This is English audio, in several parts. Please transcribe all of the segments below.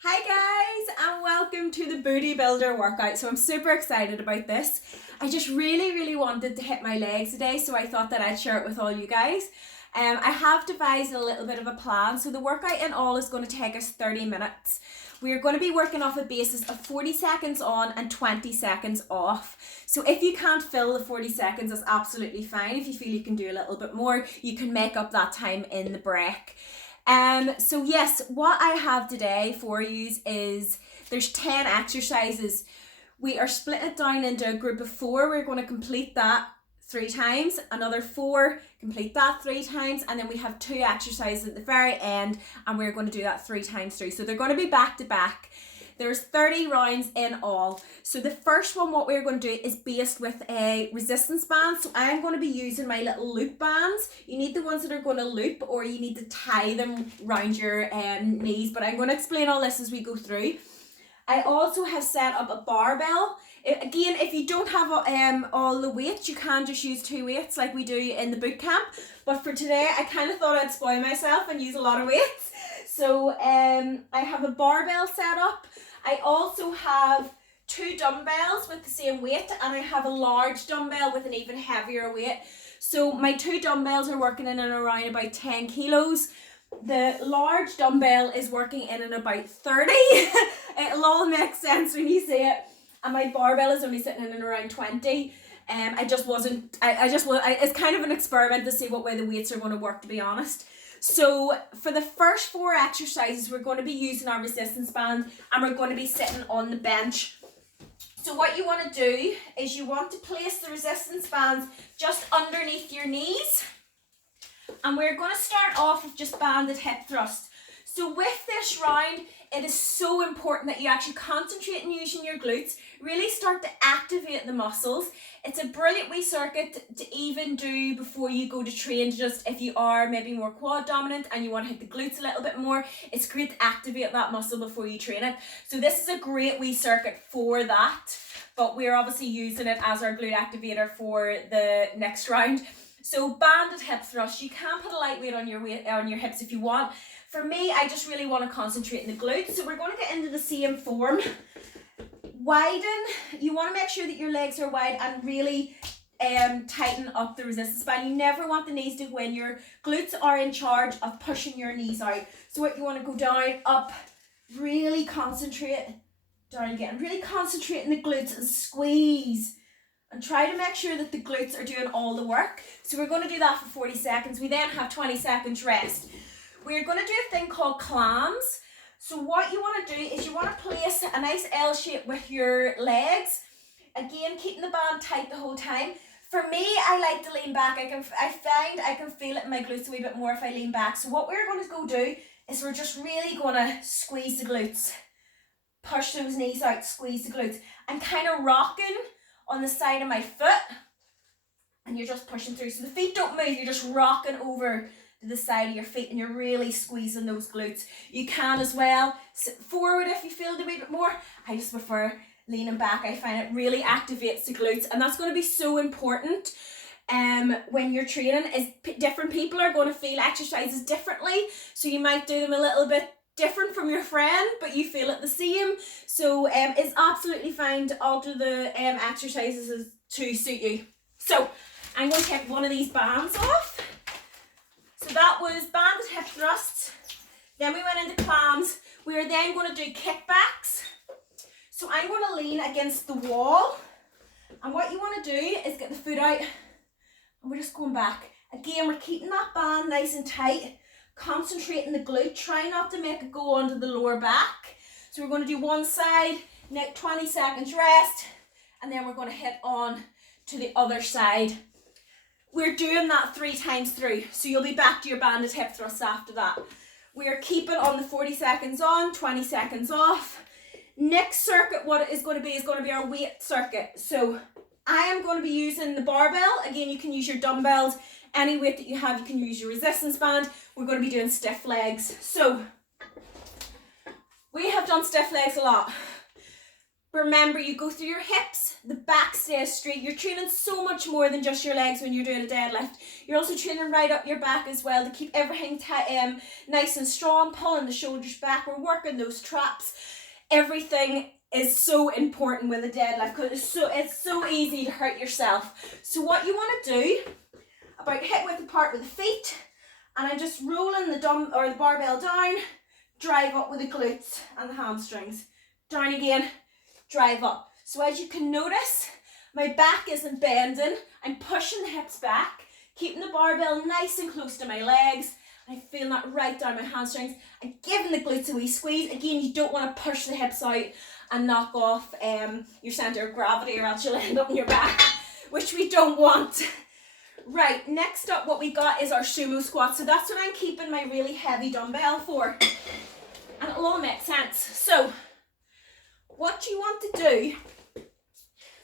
Hi guys, and welcome to the Booty Builder workout. So I'm super excited about this. I just really wanted to hit my legs today, so I thought that I'd share it with all you guys. I have devised a little bit of a plan. So the workout in all is going to take us 30 minutes. We're going to be working off a basis of 40 seconds on and 20 seconds off. So if you can't fill the 40 seconds, that's absolutely fine. If you feel you can do a little bit more, you can make up that time in the break. So yes, what I have today for you is there's 10 exercises. We are splitting it down into a group of 4. We're going to complete that 3 times, another 4, complete that 3 times, and then we have 2 exercises at the very end, and we're going to do that 3 times through. So they're going to be back to back. There's 30 rounds in all. So the first one, what we're going to do is based with a resistance band. So I'm going to be using my little loop bands. You need the ones that are going to loop, or you need to tie them around your knees. But I'm going to explain all this as we go through. I also have set up a barbell. Again, if you don't have all the weights, you can just use 2 weights like we do in the boot camp. But for today, I kind of thought I'd spoil myself and use a lot of weights. So I have a barbell set up. I also have 2 dumbbells with the same weight, and I have a large dumbbell with an even heavier weight. So my 2 dumbbells are working in and around about 10 kilos. The large dumbbell is working in and about 30. It'll all make sense when you see it. And my barbell is only sitting in and around 20. It's kind of an experiment to see what way the weights are going to work, to be honest. So for the first 4 exercises, we're going to be using our resistance band, and we're going to be sitting on the bench. So what you want to do is you want to place the resistance bands just underneath your knees. And we're going to start off with just banded hip thrust. So with this round, it is so important that you actually concentrate on using your glutes, really start to activate the muscles. It's a brilliant wee circuit to even do before you go to train, just if you are maybe more quad dominant and you want to hit the glutes a little bit more. It's great to activate that muscle before you train it. So this is a great wee circuit for that, but we're obviously using it as our glute activator for the next round. So banded hip thrust, you can put a light weight on your hips if you want. For me, I just really want to concentrate in the glutes. So we're going to get into the same form. Widen. You want to make sure that your legs are wide and really tighten up the resistance band. You never want the knees to go in. Your glutes are in charge of pushing your knees out. So what you want to go down, up, really concentrate, down again. Really concentrate in the glutes and squeeze. And try to make sure that the glutes are doing all the work. So we're going to do that for 40 seconds. We then have 20 seconds rest. We're going to do a thing called clams. So what you want to do is you want to place a nice L shape with your legs. Again, keeping the band tight the whole time. For me, I like to lean back. I find I can feel it in my glutes a wee bit more if I lean back. So what we're going to go do is we're just really going to squeeze the glutes. Push those knees out, squeeze the glutes. I'm kind of rocking on the side of my foot, and you're just pushing through. So the feet don't move, you're just rocking over to the side of your feet, and you're really squeezing those glutes. You can as well sit forward if you feel it a wee bit more. I just prefer leaning back. I find it really activates the glutes, and that's going to be so important when you're training. Is different people are going to feel exercises differently, so you might do them a little bit different from your friend, but you feel it the same. So it's absolutely fine to alter the exercises to suit you. So I'm going to take one of these bands off. So that was banded hip thrusts. Then we went into clams. We are then going to do kickbacks. So I'm going to lean against the wall. And what you want to do is get the foot out, and we're just going back. Again, we're keeping that band nice and tight. Concentrating the glute, try not to make it go onto the lower back. So we're going to do one side, 20 seconds rest, and then we're going to hit on to the other side. We're doing that 3 times through, so you'll be back to your banded hip thrusts after that. We're keeping on the 40 seconds on, 20 seconds off. Next circuit, what it is going to be our weight circuit. So I am going to be using the barbell. Again, you can use your dumbbells. Any weight that you have, you can use your resistance band. We're going to be doing stiff legs. So we have done stiff legs a lot. Remember, you go through your hips, the back stays straight. You're training so much more than just your legs when you're doing a deadlift. You're also training right up your back as well to keep everything nice and strong, pulling the shoulders back. We're working those traps. Everything is so important with a deadlift because it's so easy to hurt yourself. So what you want to do, about hip width apart with the feet, and I'm just rolling the the barbell down, drive up with the glutes and the hamstrings. Down again, drive up. So as you can notice, my back isn't bending. I'm pushing the hips back, keeping the barbell nice and close to my legs. I'm feeling that right down my hamstrings. I'm giving the glutes a wee squeeze. Again, you don't want to push the hips out and knock off your centre of gravity, or else you'll end up on your back, which we don't want. Right, next up what we got is our sumo squat. So that's what I'm keeping my really heavy dumbbell for. And it'll all make sense. So what you want to do,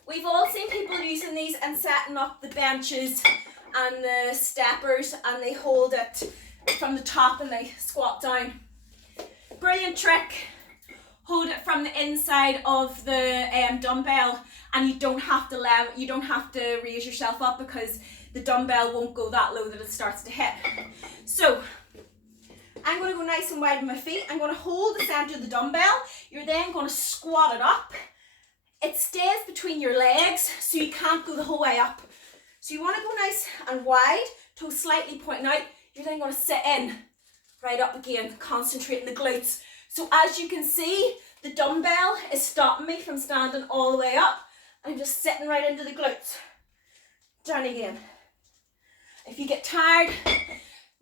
we've all seen people using these and setting up the benches and the steppers, and they hold it from the top and they squat down. Brilliant trick. Hold it from the inside of the dumbbell, and you don't have to raise yourself up because the dumbbell won't go that low that it starts to hit. So I'm going to go nice and wide with my feet. I'm going to hold the centre of the dumbbell. You're then going to squat it up. It stays between your legs, so you can't go the whole way up. So you want to go nice and wide, toes slightly pointing out. You're then going to sit in, right up again, concentrating the glutes. So as you can see, the dumbbell is stopping me from standing all the way up. I'm just sitting right into the glutes. Down again. If you get tired,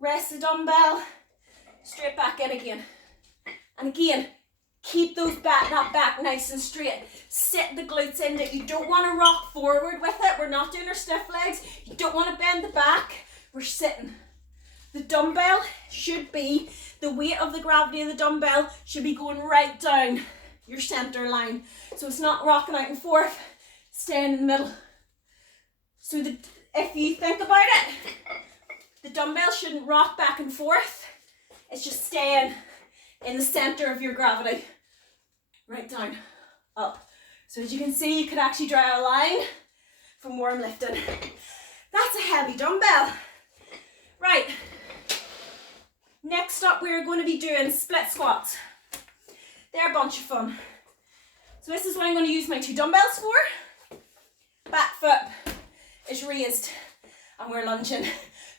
rest the dumbbell, straight back in again. And again, keep that back nice and straight. Sit the glutes into it. You don't want to rock forward with it. We're not doing our stiff legs. You don't want to bend the back. We're sitting. The dumbbell should be, the weight of the gravity of the dumbbell should be going right down your center line. So it's not rocking out and forth, staying in the middle. So if you think about it, the dumbbell shouldn't rock back and forth. It's just staying in the center of your gravity. Right down, up. So as you can see, you could actually draw a line from where I'm lifting. That's a heavy dumbbell. Right. Next up, we're going to be doing split squats. They're a bunch of fun. So this is what I'm going to use my 2 dumbbells for. Back foot is raised and we're lunging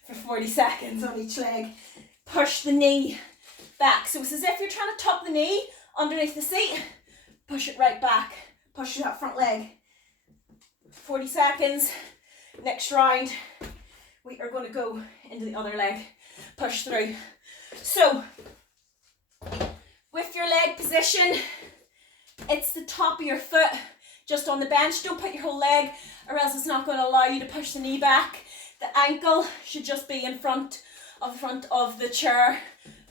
for 40 seconds on each leg. Push the knee back. So it's as if you're trying to tuck the knee underneath the seat. Push it right back. Push that front leg. 40 seconds. Next round, we are going to go into the other leg. Push through. So, with your leg position, it's the top of your foot just on the bench. Don't put your whole leg, or else it's not going to allow you to push the knee back. The ankle should just be in front of the chair.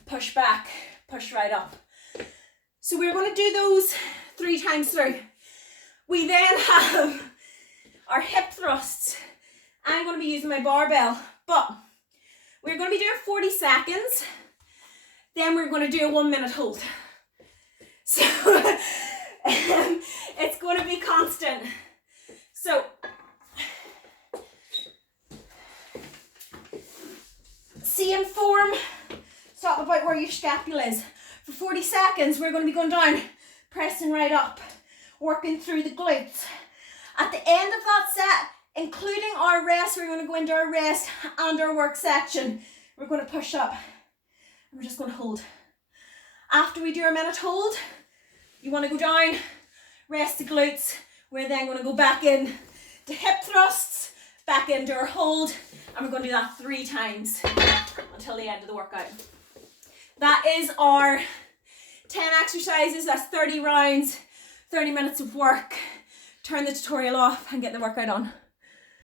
Push back, push right up. So we're going to do those 3 times through. We then have our hip thrusts. I'm going to be using my barbell, but we're going to be doing 40 seconds. Then we're going to do a 1 minute hold. So it's going to be constant. So same form, stop about where your scapula is. For 40 seconds, we're going to be going down, pressing right up, working through the glutes. At the end of that set, including our rest, we're going to go into our rest and our work section. We're going to push up. We're just going to hold. After we do our minute hold, you want to go down, rest the glutes. We're then going to go back in to hip thrusts, back into our hold, and we're going to do that 3 times until the end of the workout. That is our 10 exercises. That's 30 rounds, 30 minutes of work. Turn the tutorial off and get the workout on.